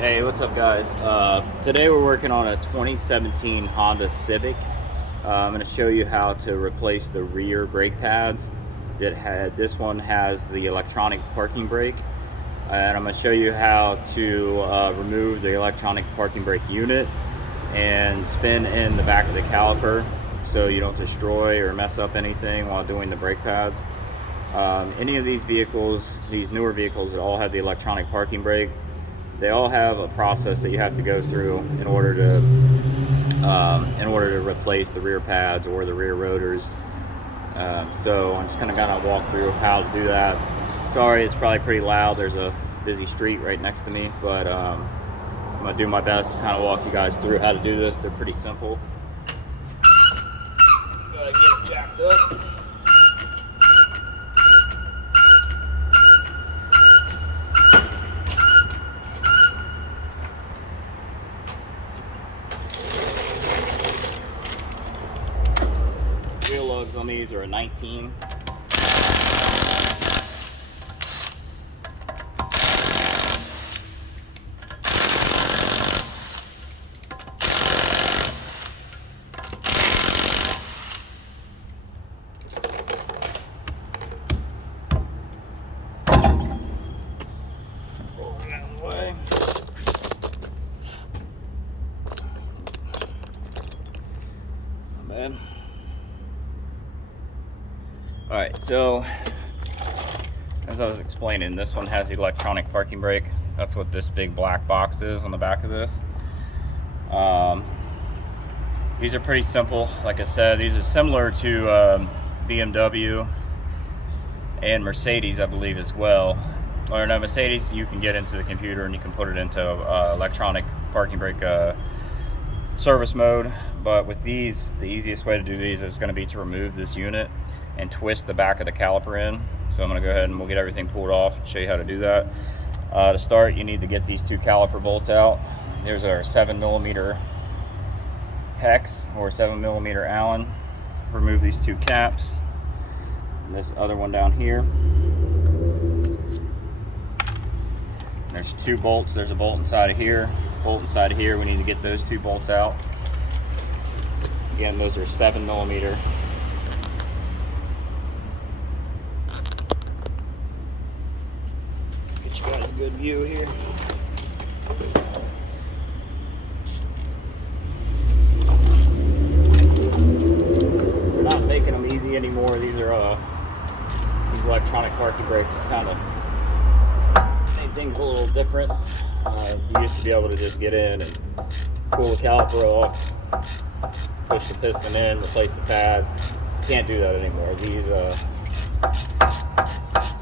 Hey, what's up guys? Today we're working on a 2017 Honda Civic. I'm going to show you how to replace the rear brake pads. This one has the electronic parking brake, and I'm going to show you how to remove the electronic parking brake unit and spin in the back of the caliper so you don't destroy or mess up anything while doing the brake pads. Any of these vehicles, these newer vehicles that all have the electronic parking brake, they all have a process that you have to go through in order to replace the rear pads or the rear rotors. So I'm just going to kind of walk through how to do that. Sorry, it's probably pretty loud. There's a busy street right next to me, but I'm going to do my best to kind of walk you guys through how to do this. They're pretty simple. Gotta get it jacked up. Wheel lugs on these are a 19. Pull them out of the way. Not bad. Alright, so as I was explaining, this one has the electronic parking brake. That's what this big black box is on the back of this. These are pretty simple. Like I said, these are similar to BMW and Mercedes, I believe, as well. Or no, Mercedes, you can get into the computer and you can put it into electronic parking brake service mode. But with these, the easiest way to do these is going to be to remove this unit and twist the back of the caliper in. So I'm going to go ahead and we'll get everything pulled off and show you how to do that. To start, you need to get these two caliper bolts out. There's our 7mm hex or 7mm Allen. Remove these two caps. And this other one down here. And there's two bolts. There's a bolt inside of here, bolt inside of here. We need to get those two bolts out. Again, those are 7mm. Get you guys a good view here. We're not making them easy anymore. These are these electronic parking brakes kind of make things a little different. You used to be able to just get in and pull the caliper off, push the piston in, replace the pads. Can't do that anymore. These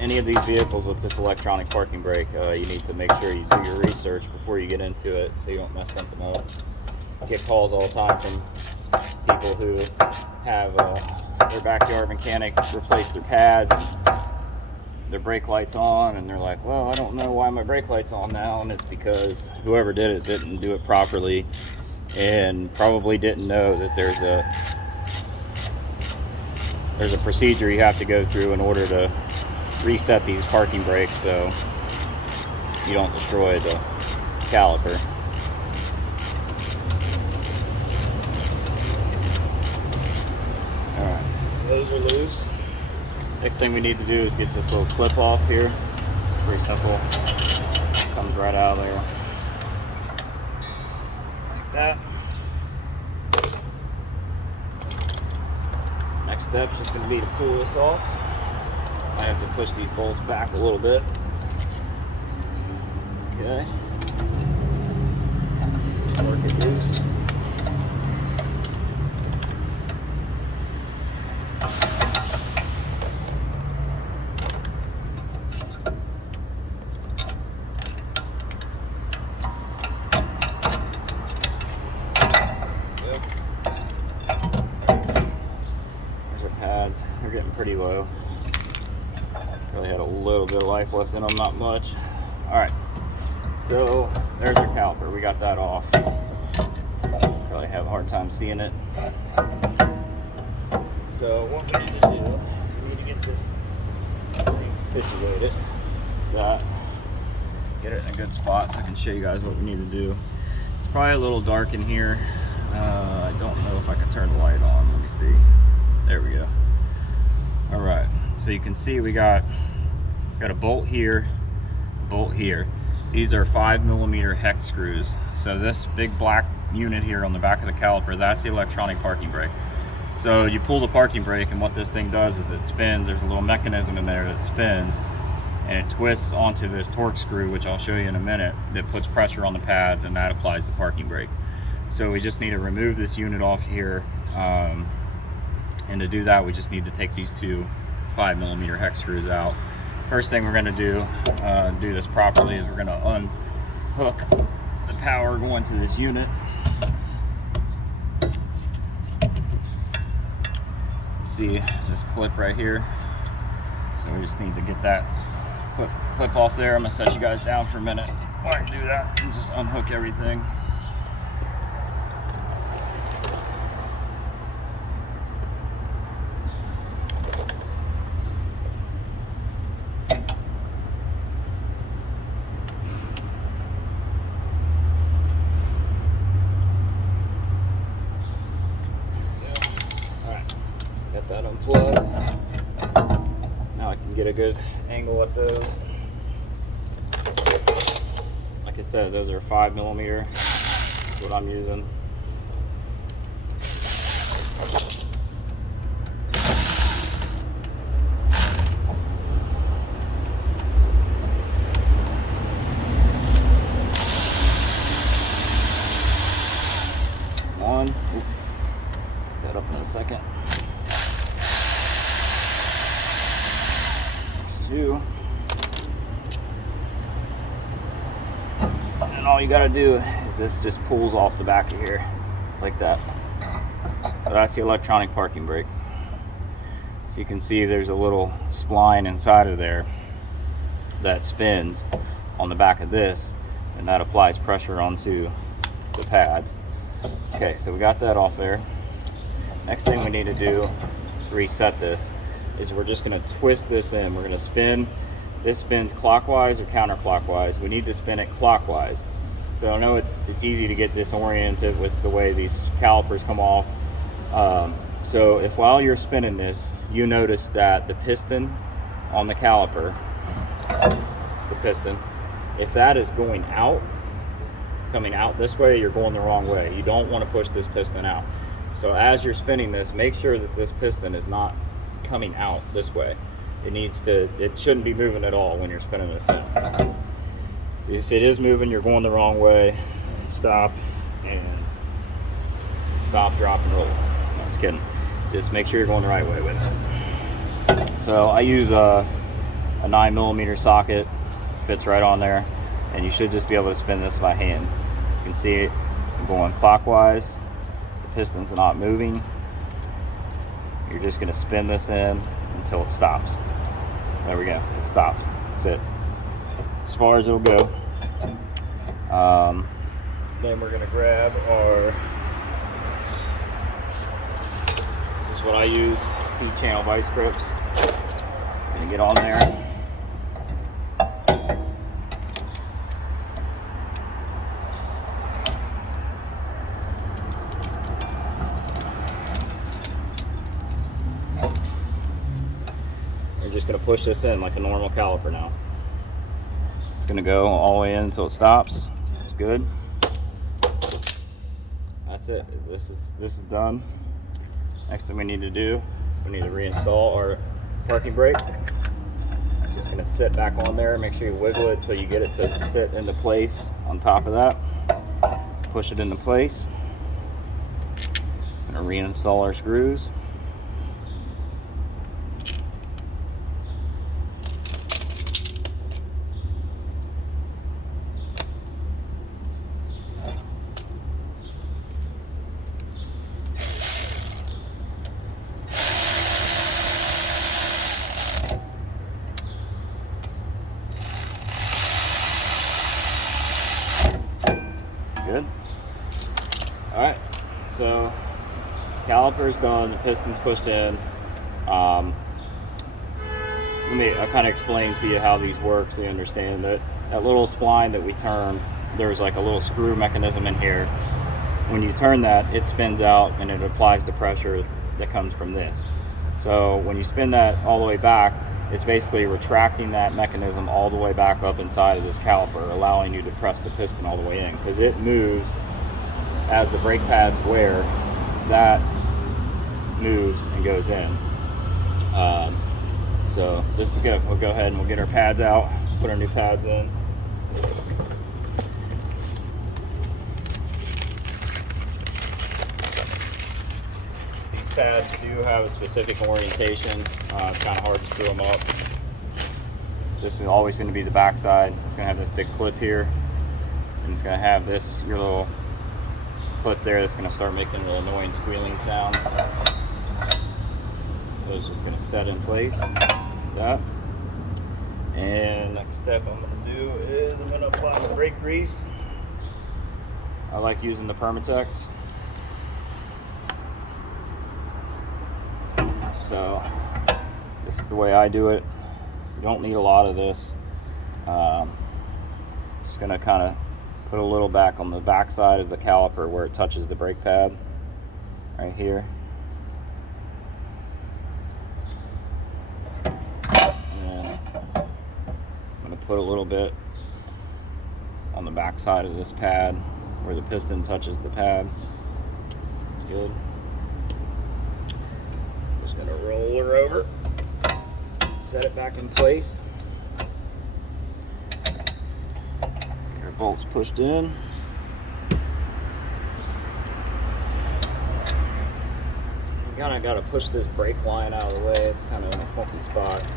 any of these vehicles with this electronic parking brake, you need to make sure you do your research before you get into it so you don't mess something up. I get calls all the time from people who have their backyard mechanic replace their pads and their brake lights on, and they're like, well, I don't know why my brake light's on now, and it's because whoever did it didn't do it properly and probably didn't know that there's a procedure you have to go through in order to reset these parking brakes so you don't destroy the caliper. Alright, those are loose. Next thing we need to do is get this little clip off here. Pretty simple. Comes right out of there. Like that. Next step's just going to be to pull this off. I have to push these bolts back a little bit. Okay. Work it loose. There's our pads. They're getting pretty low. Probably had a little bit of life left in them, not much. Alright, so there's our caliper. We got that off. Probably have a hard time seeing it. So what we need to do, we need to get this thing situated. That get it in a good spot so I can show you guys what we need to do. It's probably a little dark in here. I don't know if I can turn the light on. Let me see. There we go. All right, so you can see we got a bolt here, a bolt here. These are 5mm hex screws. So this big black unit here on the back of the caliper, that's the electronic parking brake. So you pull the parking brake, and what this thing does is it spins. There's a little mechanism in there that spins, and it twists onto this torque screw, which I'll show you in a minute, that puts pressure on the pads, and that applies the parking brake. So we just need to remove this unit off here, and to do that we just need to take these two 5mm hex screws out. First thing we're going to do this properly is we're going to unhook the power going to this unit. See this clip right here, so we just need to get that clip off there. I'm going to set you guys down for a minute while I do that and just unhook everything. Got that unplugged. Now I can get a good angle at those. Like I said, those are 5mm. That's what I'm using. One. Oop. Set that up in a second. Two. And all you gotta do is this just pulls off the back of here. It's like that. So that's the electronic parking brake. So you can see there's a little spline inside of there that spins on the back of this, and that applies pressure onto the pads. Okay, so we got that off there. Next thing we need to do to reset this is we're just going to twist this in. We're going to spin. This spins clockwise or counterclockwise. We need to spin it clockwise. So I know it's easy to get disoriented with the way these calipers come off. So if while you're spinning this, you notice that the piston on the caliper, it's the piston, if that is going out, coming out this way, you're going the wrong way. You don't want to push this piston out. So as you're spinning this, make sure that this piston is not coming out this way. It shouldn't be moving at all when you're spinning this in. If it is moving, you're going the wrong way. Stop, drop, and roll. No, just kidding. Just make sure you're going the right way with it. So I use a 9mm socket, fits right on there, and you should just be able to spin this by hand. You can see it going clockwise. The piston's not moving. You're just going to spin this in until it stops. There we go. It stopped. That's it. As far as it'll go. Then we're going to grab our, this is what I use, C-channel vice grips. Going to get on there. Just going to push this in like a normal caliper now. It's going to go all the way in until it stops. It's good. That's it. This is done. Next thing we need to do is we need to reinstall our parking brake. It's just going to sit back on there. Make sure you wiggle it until you get it to sit into place on top of that. Push it into place. Going to reinstall our screws. Good. Alright, so caliper's done, the piston's pushed in. I'll kind of explain to you how these work so you understand that that little spline that we turn, there's like a little screw mechanism in here. When you turn that, it spins out and it applies the pressure that comes from this. So when you spin that all the way back, it's basically retracting that mechanism all the way back up inside of this caliper, allowing you to press the piston all the way in, because it moves as the brake pads wear. That moves and goes in. So this is good. We'll go ahead and we'll get our pads out, put our new pads in. These pads do have a specific orientation. It's kind of hard to screw them up. This is always going to be the back side. It's going to have this big clip here, and it's going to have this, your little clip there that's going to start making an annoying squealing sound. So it's just going to set in place like that. And next step I'm going to do is I'm going to apply the brake grease. I like using the Permatex. So this is the way I do it. You don't need a lot of this. Just going to kind of put a little back on the back side of the caliper where it touches the brake pad, right here. And I'm going to put a little bit on the back side of this pad where the piston touches the pad. That's good. Just going to roll her over, set it back in place. Bolts pushed in. Kind of got to push this brake line out of the way. It's kind of in a funky spot.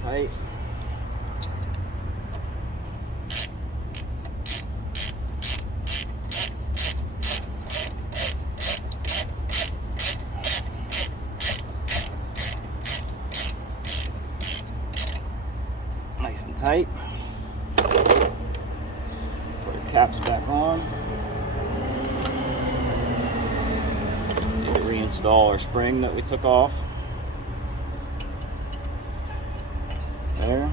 Tight. Nice and tight. Put the caps back on. Need to reinstall our spring that we took off. There.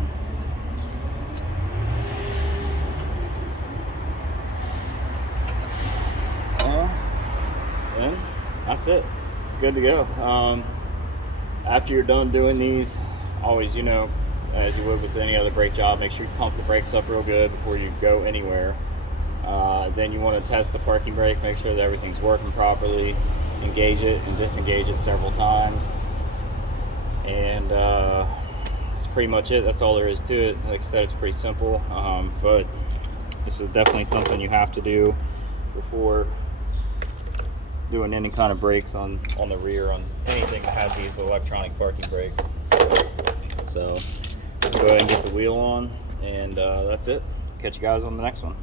And that's it. It's good to go. After you're done doing these, always, as you would with any other brake job, make sure you pump the brakes up real good before you go anywhere. Then you want to test the parking brake, make sure that everything's working properly, engage it and disengage it several times, and that's pretty much it. That's all there is to it. Like I said, it's pretty simple, but this is definitely something you have to do before doing any kind of brakes on the rear on anything that has these electronic parking brakes. So go ahead and get the wheel on, and that's it. Catch you guys on the next one.